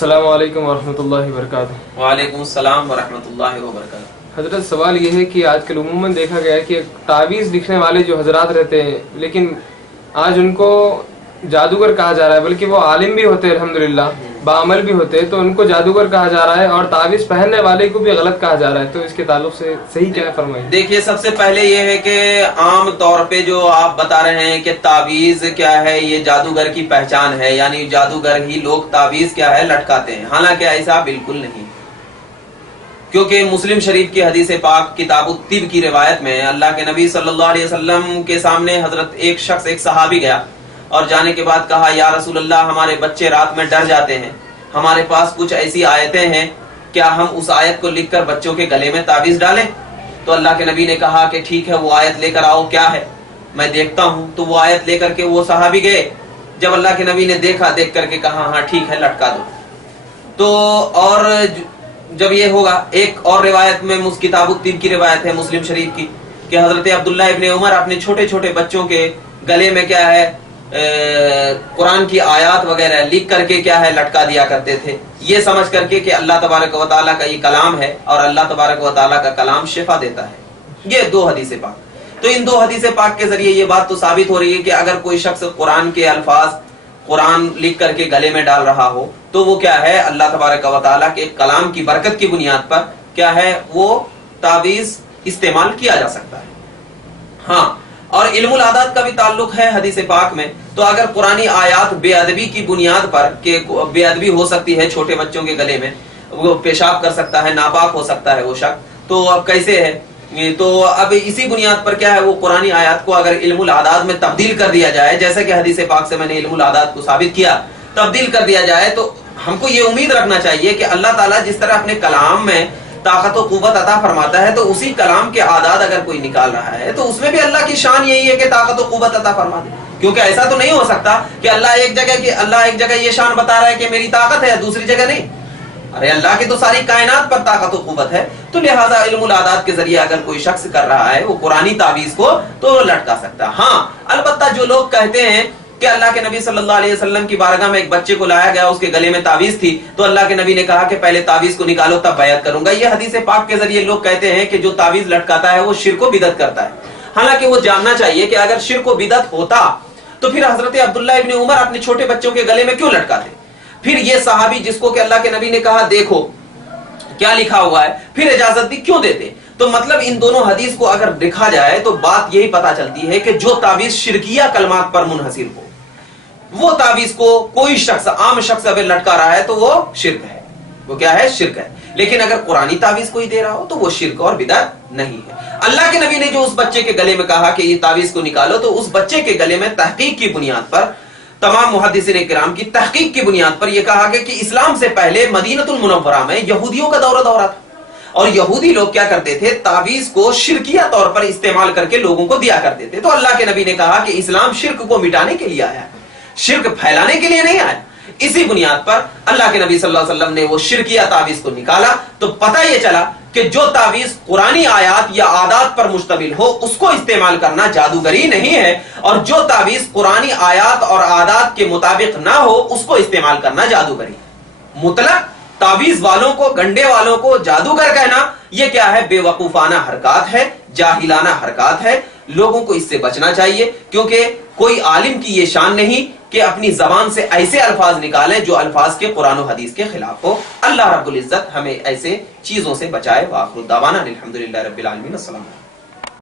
अस्सलाम वालेकुम वरहमतुल्लाहि वबरकातुहू। वालेकुम अस्सलाम वरहमतुल्लाहि वबरकातुहू। हजरत, सवाल ये है कि आजकल उमूमन देखा गया है कि तावीज़ लिखने वाले जो हजरात रहते हैं, लेकिन आज उनको जादूगर कहा जा रहा है, बल्कि वो आलिम भी होते हैं अल्हम्दुलिल्लाह, बाअमल भी होते हैं, तो उनको जादूगर कहा जा रहा है और तावीज़ पहनने वाले को भी गलत कहा जा रहा है। तो इसके ताल्लुक से सही क्या है, फरमाइए। देखिए, सबसे पहले ये है कि आम तौर पे जो आप बता रहे हैं कि तावीज क्या है, ये जादूगर की पहचान है, यानी जादूगर ही लोग तावीज क्या है लटकाते हैं। हालांकि ऐसा बिल्कुल नहीं, क्योंकि मुस्लिम शरीफ की हदीस पाक किताब तिब की रिवायत में अल्लाह के नबी सल्लल्लाहु अलैहि वसल्लम के सामने हजरत एक सहाबी गया और जाने के बाद कहा, या रसूल अल्लाह, हमारे बच्चे रात में डर जाते हैं, हमारे पास कुछ ऐसी आयतें हैं, क्या हम उस आयत को लिखकर बच्चों के गले में ताबीज डालें? तो अल्लाह के नबी ने कहा कि ठीक है, वो आयत लेकर आओ, क्या है मैं देखता हूं। तो वो आयत लेकर के वो सहाबी गए। जब अल्लाह के नबी ने देखा, देख करके कहा हाँ ठीक है, लटका दो। तो और जब ये होगा, एक और रिवायत में किताब तिब की रिवायत है मुस्लिम शरीफ की कि हजरत अब्दुल्लाह इब्ने उमर अपने छोटे छोटे बच्चों के गले में क्या है कुरान की आयत वगैरह लिख करके क्या है लटका दिया करते थे, ये समझ करके कि अल्लाह तबारक व तआला का ये कलाम है और अल्लाह तबारक व तआला का कलाम शिफा देता है। ये दो हदीस पाक। तो इन दो हदीस पाक के जरिए ये बात तो साबित हो रही है कि अगर कोई शख्स कुरान के अल्फाज कुरान लिख करके गले में डाल रहा हो तो वो क्या है अल्लाह तबारक व तआला के कलाम की बरकत की बुनियाद पर क्या है वो तावीज इस्तेमाल किया जा सकता है। हाँ, और इल्मुल आदात का भी ताल्लुक है हदीस पाक में। तो अगर पुरानी आयात बेअदबी की बुनियाद पर के बेअदबी हो सकती है छोटे बच्चों के गले में, वो पेशाब कर सकता है, नापाक हो सकता है वो शख्स, तो अब कैसे है? तो अब इसी बुनियाद पर क्या है वो पुरानी आयात को अगर इल्मुल आदात में तब्दील कर दिया जाए, जैसे कि हदीस पाक से मैंने इल्मुल आदात को साबित किया, तब्दील कर दिया जाए, तो हमको ये उम्मीद रखना चाहिए कि अल्लाह ताला जिस तरह अपने कलाम में ताकत और कुव्वत अता फरमाता है, तो उसी कलाम के आदात अगर कोई निकाल रहा है तो उसमें भी अल्लाह की शान यही है कि ताकत और कुव्वत अता फरमा दे। क्योंकि ऐसा तो नहीं हो सकता कि अल्लाह एक जगह ये शान बता रहा है कि मेरी ताकत है, दूसरी जगह नहीं। अरे अल्लाह की तो सारी कायनात पर ताकत और कुव्वत है। तो लिहाजा इल्मुल आदात के जरिए अगर कोई शख्स कर रहा है वो पुरानी तावीज को तो लटका सकता है। हाँ, अलबत्ता जो लोग कहते हैं कि अल्लाह के नबी सल्लल्लाहु अलैहि वसल्लम की बारगाह में एक बच्चे को लाया गया, उसके गले में तावीज थी, तो अल्लाह के नबी ने कहा कि पहले तावीज को निकालो तब बैत करूंगा। ये हदीस पाक के जरिए लोग कहते हैं कि जो तावीज लटकाता है वो शिर्क व बिदअत करता है। हालांकि वो जानना चाहिए कि अगर शिर्क व बिदअत होता तो फिर हजरत अब्दुल्लाह इब्ने उमर अपने छोटे बच्चों के गले में क्यों लटकाते? फिर ये सहाबी जिसको कि अल्लाह के नबी ने कहा देखो क्या लिखा हुआ है, फिर इजाजत दी क्यों देते? तो मतलब इन दोनों हदीस को अगर देखा जाए तो बात यही पता चलती है कि जो तावीज शिरकिया कलमात पर मुनहसिर हो, वो तावीज को कोई शख्स, आम शख्स अगर लटका रहा है तो वो शिर्क है, वो क्या है? शिर्क है। लेकिन अगर कुरानी तावीज कोई दे रहा हो तो वो शिर्क और बिदअत नहीं है। अल्लाह के नबी ने जो उस बच्चे के गले में कहा कि ये तावीज को निकालो, तो उस बच्चे के गले में तहकीक की बुनियाद पर, तमाम मुहद्दिसीन किराम की तहकीक की बुनियाद पर यह कहा गया कि इस्लाम से पहले मदीनतुल मुनव्वरा में यहूदियों का दौरा था और यहूदी लोग क्या करते थे, तावीज को शिरकिया तौर पर इस्तेमाल करके लोगों को दिया करते थे। तो अल्लाह के नबी ने कहा कि इस्लाम शिर्क को मिटाने के लिए आया है, शिर्क फैलाने के लिए नहीं आया। इसी बुनियाद पर अल्लाह के नबी सल्लल्लाहु अलैहि वसल्लम ने वो शिरकिया तावीज को निकाला। तो पता ये चला कि जो तावीज कुरानी आयात या आदात पर मुश्तमिल हो उसको इस्तेमाल करना जादूगरी नहीं है, और जो तावीज कुरानी आयात और आदात के मुताबिक ना हो उसको इस्तेमाल करना जादूगरी। मुतलक तावीज वालों को, गंडे वालों को जादूगर कहना यह क्या है? बेवकूफाना हरकत है, जाहिलाना हरकत है। लोगों को इससे बचना चाहिए, क्योंकि कोई आलिम की ये शान नहीं कि अपनी जबान से ऐसे अल्फाज निकालें जो अल्फाज के कुरान और हदीस के खिलाफ हो। अल्लाह रब्बुल इज्जत हमें ऐसे चीजों से बचाए। व आखिर दावाना अल्हम्दुलिल्लाहि रब्बिल आलमीन। अस्सलाम।